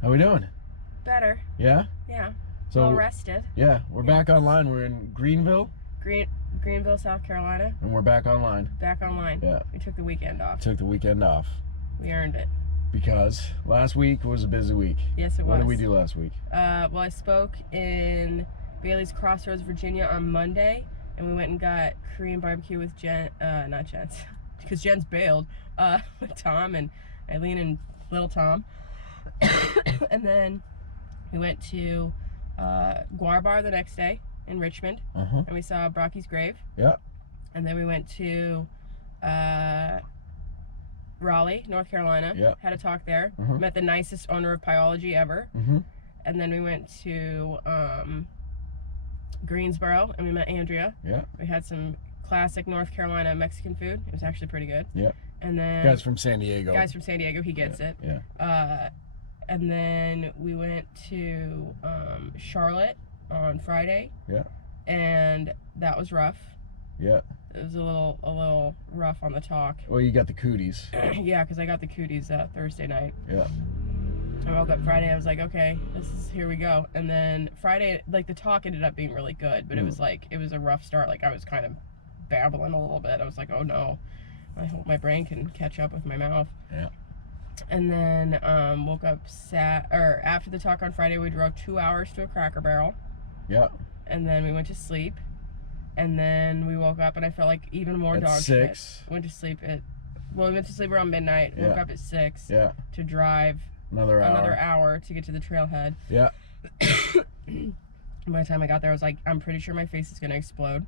How we doing? Better. Yeah? Yeah. So well rested. Yeah, we're back online. We're in Greenville. Greenville, South Carolina. And we're back online. Back online. Yeah. We took the weekend off. Took the weekend off. We earned it. Because last week was a busy week. Yes, it was. What did we do last week? Well, I spoke in Bailey's Crossroads, Virginia on Monday, and we went and got Korean barbecue with not Jen's, because Jen's bailed, with Tom and Eileen and little Tom. And then we went to Guar Bar the next day in Richmond, and we saw Brocky's grave. Yeah. And then we went to Raleigh, North Carolina. Yeah. Had a talk there. Met the nicest owner of Pyology ever. And then we went to Greensboro and we met Andrea. Yeah. We had some classic North Carolina Mexican food. It was actually pretty good. Yeah. And then guys from San Diego. Guys from San Diego, he gets it. Yeah. And then we went to Charlotte on Friday. Yeah. And that was rough. Yeah. It was a little rough on the talk. Well, you got the cooties. Yeah, because I got the cooties Thursday night. Yeah. I woke up Friday, I was like, okay, here we go. And then Friday, like, the talk ended up being really good, but it was like, it was a rough start. Like, I was kind of babbling a little bit. I was like, oh no, I hope my brain can catch up with my mouth. Yeah. And then woke up after the talk on Friday, we drove 2 hours to a Cracker Barrel. Yeah. And then we went to sleep. And then we woke up and I felt like even more dog shit. 6. Went to sleep we went to sleep around midnight. Yeah. Woke up at 6. Yeah. To drive another hour to get to the trailhead. Yeah. By the time I got there, I was like, I'm pretty sure my face is gonna explode.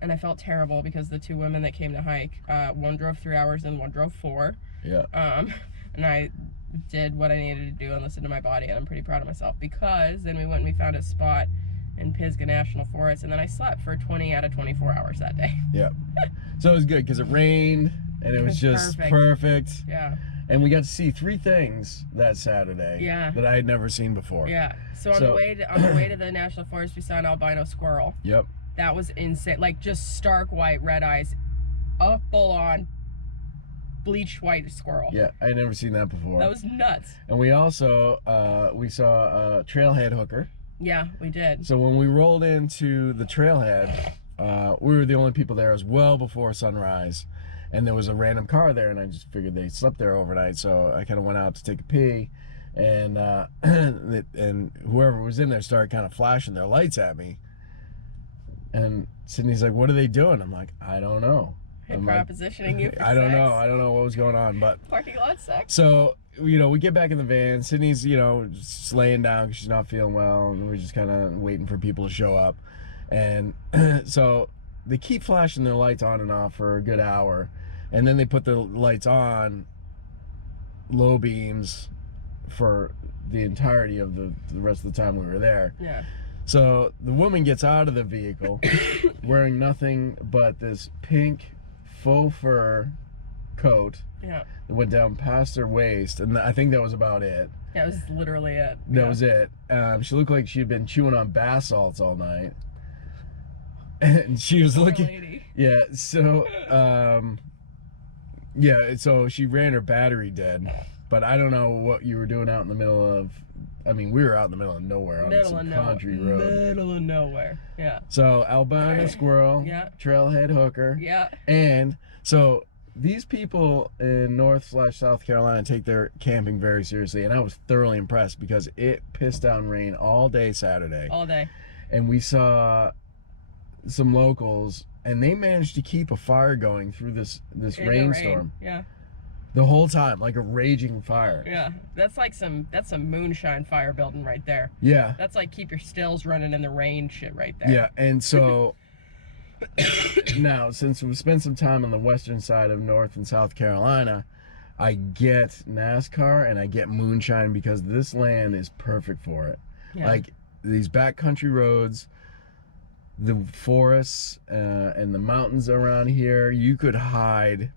And I felt terrible because the two women that came to hike, one drove 3 hours and one drove 4. Yeah. And I did what I needed to do and listened to my body, and I'm pretty proud of myself, because then we went and we found a spot in Pisgah National Forest, and then I slept for 20 out of 24 hours that day. Yeah. So it was good because it rained and it was just perfect. Yeah. And we got to see 3 things that Saturday. Yeah. That I had never seen before. Yeah. So on the way to the National Forest, we saw an albino squirrel. Yep. That was insane. Like, just stark white, red eyes, a full-on bleached white squirrel. Yeah, I had never seen that before. That was nuts. And we also we saw a trailhead hooker. Yeah, we did. So when we rolled into the trailhead, we were the only people there. It was well before sunrise, and there was a random car there, and I just figured they slept there overnight. So I kind of went out to take a pee, and and whoever was in there started kind of flashing their lights at me. And Sydney's like, "What are they doing?" I'm like, "I don't know." I'm propositioning you for I don't know. I don't know what was going on, but parking lot sex. So, you know, we get back in the van. Sydney's, you know, just laying down because she's not feeling well, and we're just kind of waiting for people to show up. And so they keep flashing their lights on and off for a good hour, and then they put the lights on low beams for the entirety of the rest of the time we were there. Yeah. So the woman gets out of the vehicle wearing nothing but this pink faux fur coat. Yeah. That went down past her waist, and I think that was about it. That was literally it. That was it. She looked like she'd been chewing on bath salts all night, and she was looking. Lady. Yeah. So, yeah. So she ran her battery dead, but I don't know what you were doing out in the middle of. I mean, we were out in the middle of nowhere on some country road. Middle of nowhere. Yeah. So albino squirrel. Yeah. Trailhead hooker. Yeah. And so these people in South Carolina take their camping very seriously, and I was thoroughly impressed because it pissed down rain all day Saturday. All day. And we saw some locals, and they managed to keep a fire going through this rainstorm. Yeah. The whole time, like a raging fire. Yeah, that's some moonshine fire building right there. Yeah. That's like keep your stills running in the rain shit right there. Yeah, and so now, since we've spent some time on the western side of North and South Carolina, I get NASCAR and I get moonshine because this land is perfect for it. Yeah. Like these backcountry roads, the forests, and the mountains around here, you could hide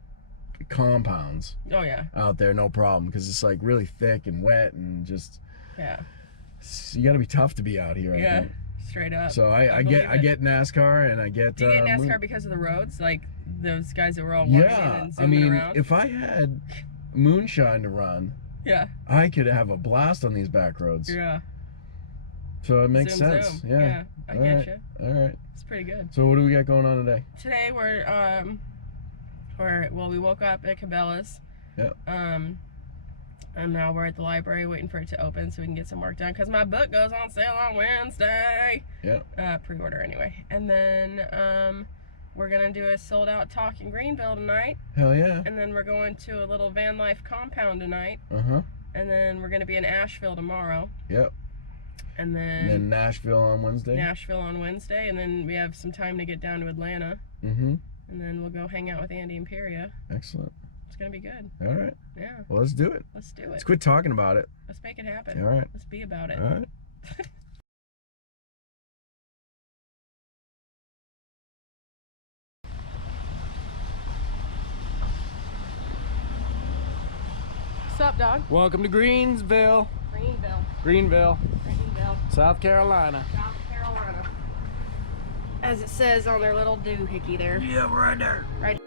compounds out there, no problem, because it's like really thick and wet and just you got to be tough to be out here. I think. Straight up. So I get NASCAR and I get. Do you get NASCAR because of the roads, like those guys that were all walking in and zooming around? If I had moonshine to run, Yeah. I could have a blast on these back roads. Yeah. So it makes Zoom, sense. zoom. Yeah. I get you. All right. It's pretty good. So what do we got going on today? Today we woke up at Cabela's. Yep. And now we're at the library waiting for it to open so we can get some work done because my book goes on sale on Wednesday. Yeah. Pre-order anyway. And then we're gonna do a sold out talk in Greenville tonight. Hell yeah. And then we're going to a little van life compound tonight. Uh-huh. And then we're gonna be in Asheville tomorrow. Yep. And then Nashville on Wednesday. Nashville on Wednesday, and then we have some time to get down to Atlanta. Mm-hmm. And then we'll go hang out with Andy and Peria. Excellent. It's gonna be good. All right. Yeah. Well, let's do it. Let's do it. Let's quit talking about it. Let's make it happen. All right. Let's be about it. All right. What's up, dog? Welcome to Greenville. Greenville. South Carolina. South Carolina. As it says on their little doohickey there. Yeah, right there. Right.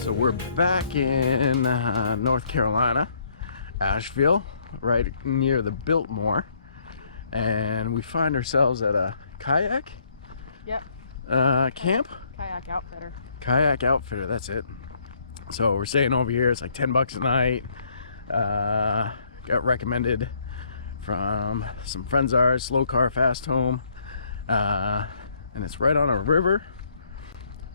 So we're back in North Carolina, Asheville, right near the Biltmore, and we find ourselves at a kayak camp. Kayak outfitter, that's it. So we're staying over here. It's like 10 bucks a night. Got recommended from some friends of ours, Slow Car Fast Home, and it's right on a river.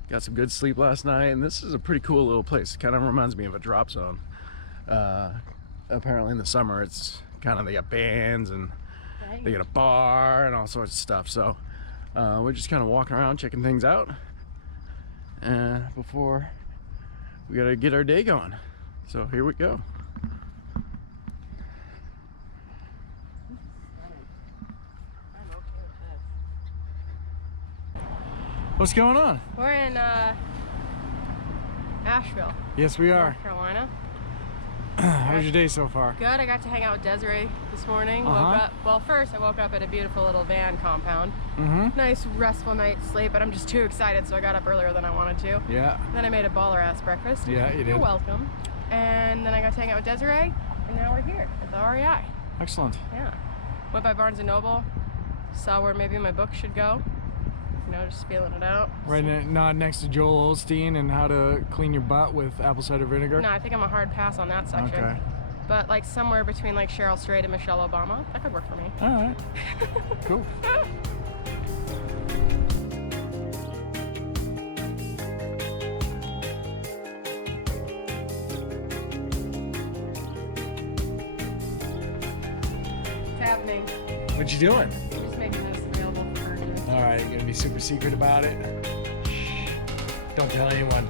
Got some good sleep last night, and this is a pretty cool little place. It kind of reminds me of a drop zone. Apparently in the summer it's kind of, they got bands and they got a bar and all sorts of stuff. So we're just kind of walking around checking things out before we gotta get our day going. So here we go. What's going on? We're in Asheville, Yes, we are. North Carolina. How was your day so far? Good. I got to hang out with Desiree this morning. Uh-huh. Woke up. Well, first I woke up at a beautiful little van compound. Mm-hmm. Nice restful night's sleep, but I'm just too excited, so I got up earlier than I wanted to. Yeah. Then I made a baller ass breakfast. Yeah, you did. You're welcome. And then I got to hang out with Desiree, and now we're here at the REI. Excellent. Yeah. Went by Barnes & Noble, saw where maybe my book should go. You know, just feeling it out. Right not next to Joel Osteen and how to clean your butt with apple cider vinegar? No, I think I'm a hard pass on that section. Okay. But like somewhere between like Cheryl Strayed and Michelle Obama, that could work for me. All right. Cool. It's happening. What you doing? Just making this available for purchase. All right, you gonna be super secret about it? Shh. Don't tell anyone.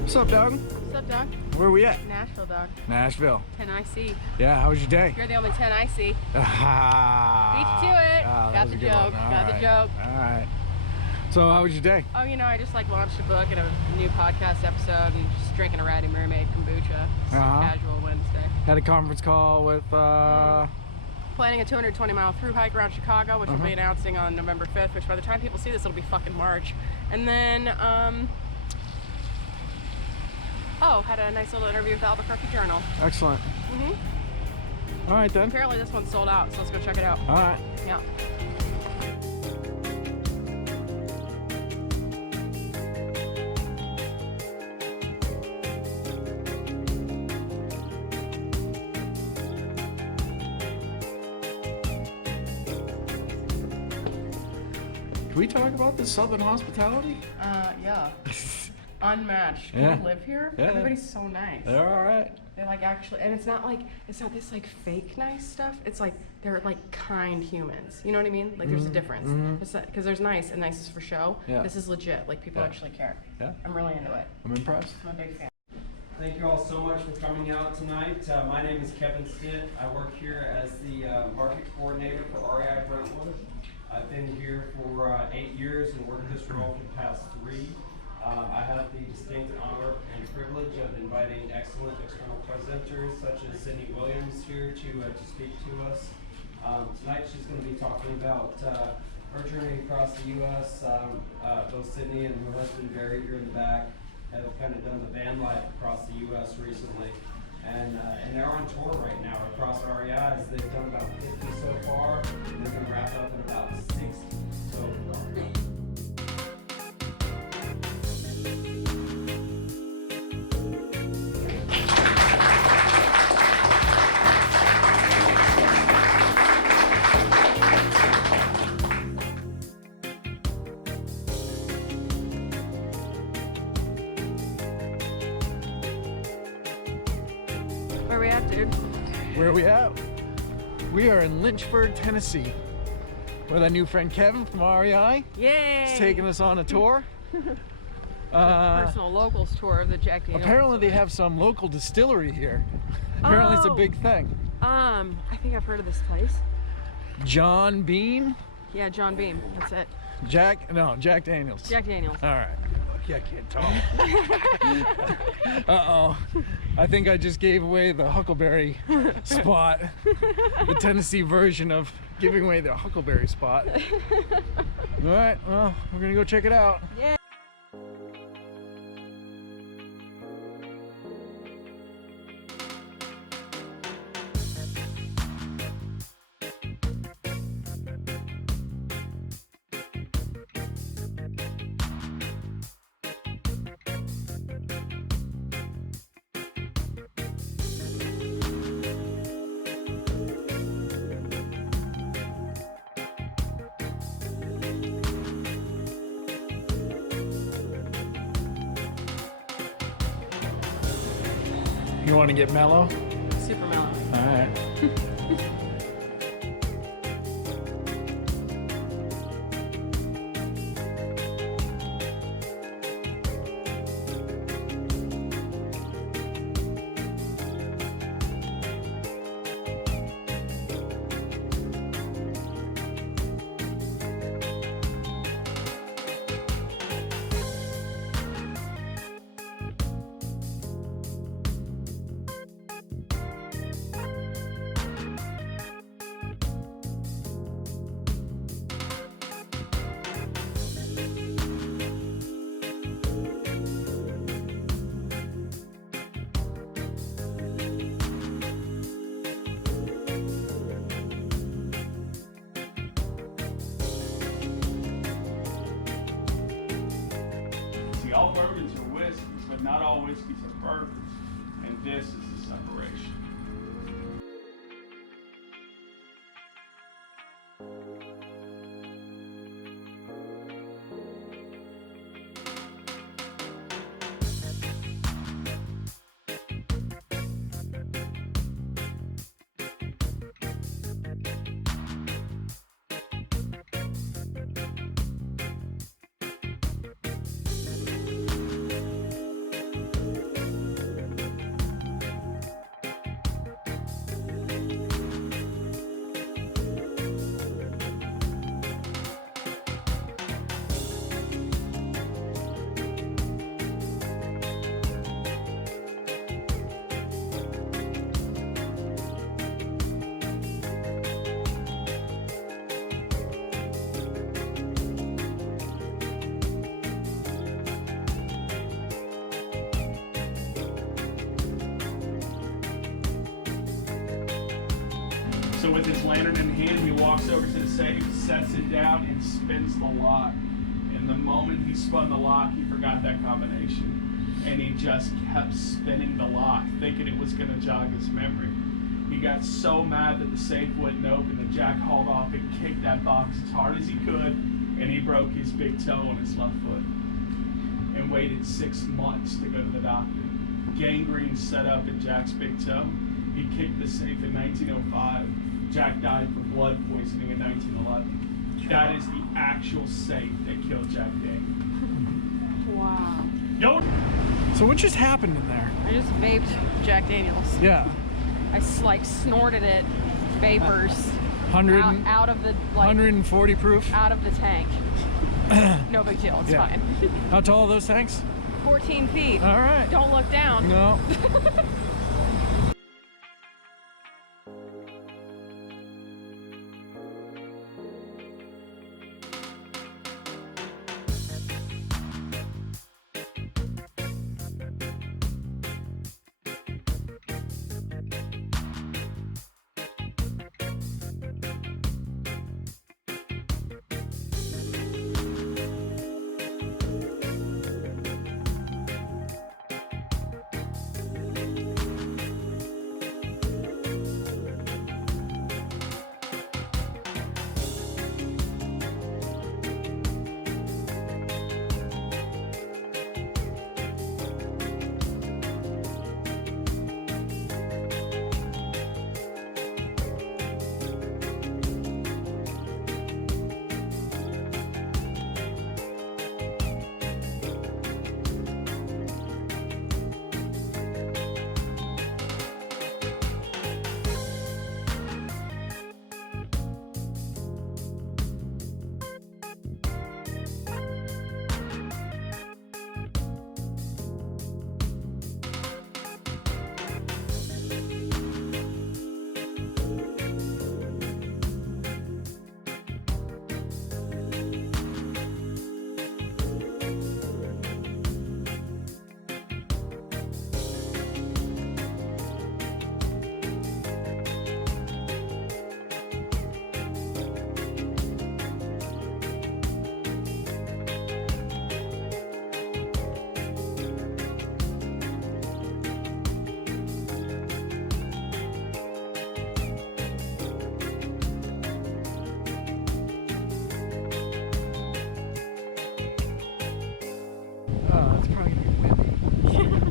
What's up, dog? What's up, dog? Where are we at? Nashville, dog. Nashville. 10 I see. Yeah, how was your day? You're the only 10 I see. Beat you to it. That Got was the a good joke. one. Got the joke. All right. So how was your day? Oh, you know, I just like launched a book and a new podcast episode and just drinking a Ratty Mermaid kombucha. Just casual Wednesday. Had a conference call with Planning a 220-mile through hike around Chicago, which we'll be announcing on November 5th, which by the time people see this, it'll be fucking March. And then, had a nice little interview with the Albuquerque Journal. Excellent. All right then. Apparently this one's sold out, so let's go check it out. All right. Yeah. Can we talk about the Southern hospitality? Yeah. Unmatched. Yeah. People live here. Yeah. Everybody's so nice. They're all right. They're like actually, and it's not this like fake nice stuff. It's like they're like kind humans. You know what I mean? Like there's a difference. It's because there's nice and nice is for show. Yeah. This is legit. Like people Yeah. actually care. Yeah. I'm really into it. I'm impressed. I'm a big fan. Thank you all so much for coming out tonight. My name is Kevin Stitt. I work here as the market coordinator for REI Brentwood. I've been here for 8 years and worked this role for the past 3. I have the distinct honor and privilege of inviting excellent external presenters such as Sydney Williams here to speak to us. Tonight she's going to be talking about her journey across the U.S. Both Sydney and her husband Barry here in the back have kind of done the van life across the U.S. recently. And they're on tour right now across REIs. They've done about 50 so far. They're going to wrap up in about 60 so far. Where are we at, dude? Where are we at? We are in Lynchburg, Tennessee, with our new friend Kevin from REI. Yay! He's taking us on a tour. Personal locals tour of the Jack Daniels. Apparently they have some local distillery here. Apparently it's a Oh. big thing. I think I've heard of this place. John Bean? Yeah, John Beam. That's it. Jack Daniels. Jack Daniels. All right. Yeah, I can't talk. Uh-oh. I think I just gave away the Huckleberry spot. The Tennessee version of giving away the Huckleberry spot. All right, well, we're gonna go check it out. Yeah. You want to get mellow? Super mellow. All right. See, all bourbons are whiskeys, but not all whiskeys are bourbons, and this is the separation. So with his lantern in hand, he walks over to the safe, sets it down, and spins the lock. And the moment he spun the lock, he forgot that combination. And he just kept spinning the lock, thinking it was gonna jog his memory. He got so mad that the safe wouldn't open that Jack hauled off and kicked that box as hard as he could and he broke his big toe on his left foot and waited 6 months to go to the doctor. Gangrene set up in Jack's big toe. He kicked the safe in 1905. Jack died from blood poisoning in 1911. That is the actual safe that killed Jack Daniels. Wow. Yo! So what just happened in there? I just vaped Jack Daniels. Yeah. I like snorted it, vapors, 100, out of the 140 proof? out of the tank. No big deal, it's Yeah. fine. How tall are those tanks? 14 feet. All right. Don't look down. No.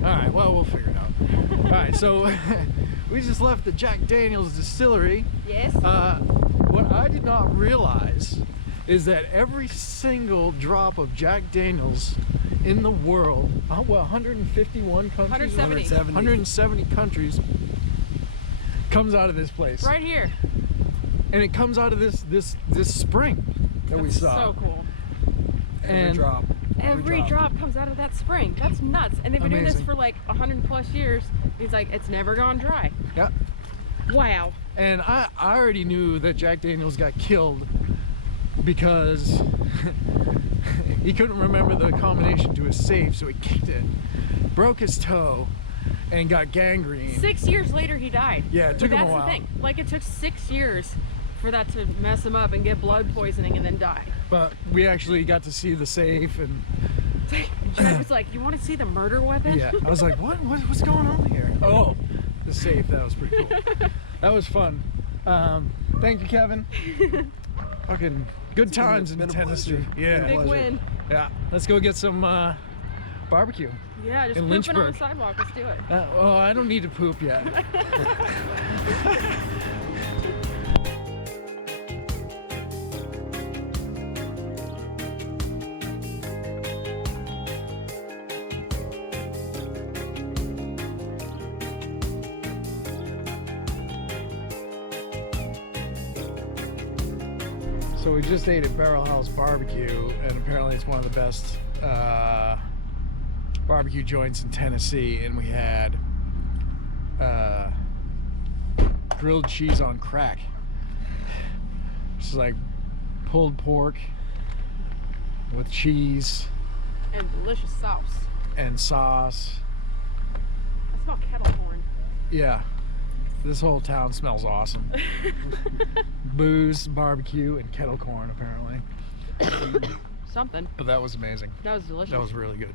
Alright, well, we'll figure it out. Alright, so we just left the Jack Daniels Distillery. Yes. What I did not realize is that every single drop of Jack Daniels in the world, 151 countries? 170. 170 countries comes out of this place. Right here. And it comes out of this spring that we That's saw. so cool. And Every drop comes out of that spring. That's nuts. And they've been doing this Amazing. for like 100+ years. He's like, it's never gone dry. yeah. Wow. And I already knew that Jack Daniels got killed because he couldn't remember the combination to his safe, so he kicked it, broke his toe, and got gangrene. 6 years later, he died. Yeah, it took but him a that's while. the thing. Like, it took 6 years for that to mess him up and get blood poisoning and then die. But we actually got to see the safe, and Jack was like, you want to see the murder weapon? yeah, I was like, what's going on here? Oh, the safe. That was pretty cool. That was fun. Thank you, Kevin. Fucking good times in Tennessee. Yeah. Big win. Yeah. Let's go get some barbecue. Yeah, just In pooping on Lynchburg. the sidewalk. Let's do it. Well, I don't need to poop yet. So we just ate at Barrel House Barbecue, and apparently it's one of the best barbecue joints in Tennessee. And we had grilled cheese on crack. It's like pulled pork with cheese And delicious sauce. and sauce. I smell kettle corn. Yeah, this whole town smells awesome. Booze, barbecue, and kettle corn, apparently. Something. But that was amazing. That was delicious. That was really good.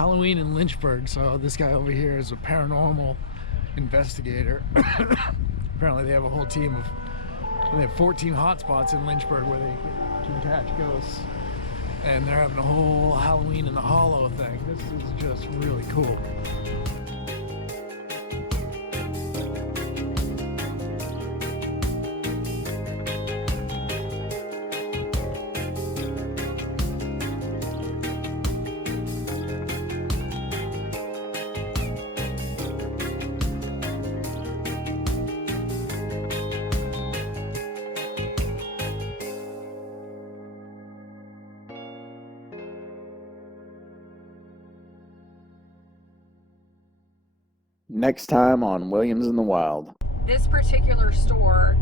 Halloween in Lynchburg. So this guy over here is a paranormal investigator. Apparently they have a whole team of, they have 14 hotspots in Lynchburg where they can catch ghosts. And they're having a whole Halloween in the Hollow thing. This is just really cool. Next time on Williams in the Wild. This particular store,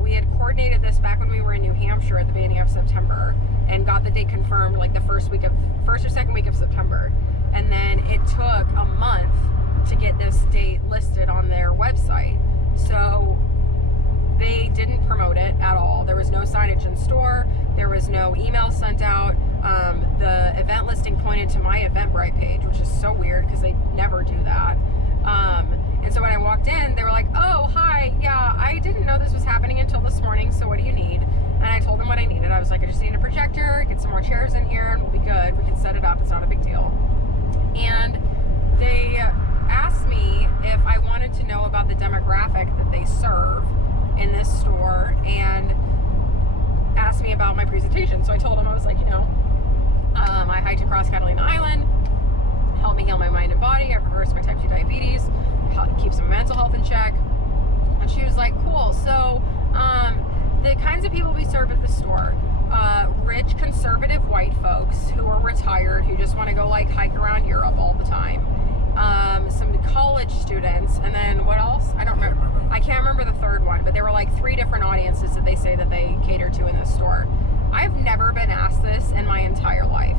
we had coordinated this back when we were in New Hampshire at the beginning of September and got the date confirmed like the first or second week of September. And then it took a month to get this date listed on their website. So they didn't promote it at all. There was no signage in store. There was no email sent out. The event listing pointed to my Eventbrite page, which is so weird because they never do that. And so when I walked in, they were like, oh, hi, yeah, I didn't know this was happening until this morning, so what do you need? And I told them what I needed. I was like, I just need a projector, get some more chairs in here, and we'll be good. We can set it up. It's not a big deal. And they asked me if I wanted to know about the demographic that they serve in this store and asked me about my presentation. So I told them, I was like, I hiked across Catalina Island, helped me heal my mind and body. I've reversed my type 2 diabetes, keeps my mental health in check. And she was like, cool. So the kinds of people we serve at the store, rich conservative white folks who are retired, who just want to go like hike around Europe all the time. Some college students, and then what else? I don't remember. I can't remember the third one, but there were like 3 different audiences that they say that they cater to in this store. I've never been asked this in my entire life.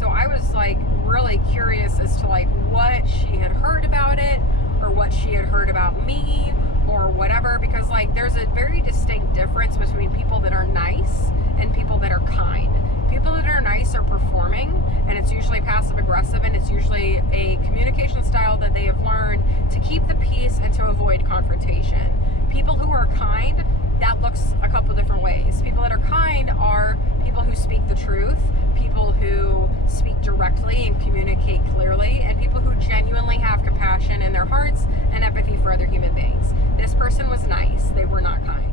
So I was like really curious as to like what she had heard about it or what she had heard about me or whatever, because like there's a very distinct difference between people that are nice and people that are kind. People that are nice are performing, and it's usually passive aggressive, and it's usually a communication style that they have learned to keep the peace and to avoid confrontation. People who are kind, that looks a couple different ways. People that are kind are people who speak the truth, people who speak directly and communicate clearly, and people who genuinely have compassion in their hearts and empathy for other human beings. This person was nice, they were not kind.